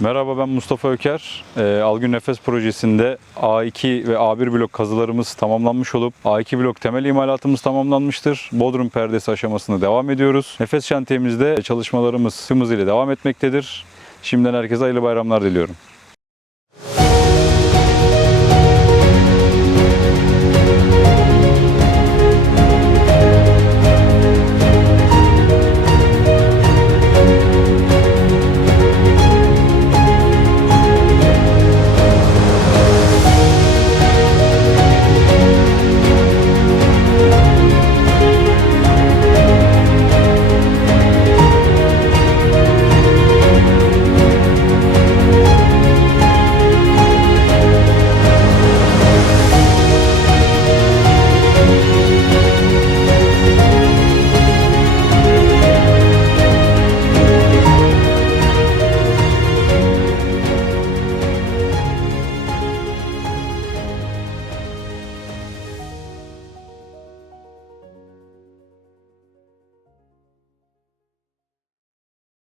Merhaba ben Mustafa Öker. Ee, Algün Nefes projesinde A2 ve A1 blok kazılarımız tamamlanmış olup A2 blok temel imalatımız tamamlanmıştır. Bodrum perdesi aşamasında devam ediyoruz. Nefes şantiyemizde çalışmalarımız tüm ile devam etmektedir. Şimdiden herkese hayırlı bayramlar diliyorum.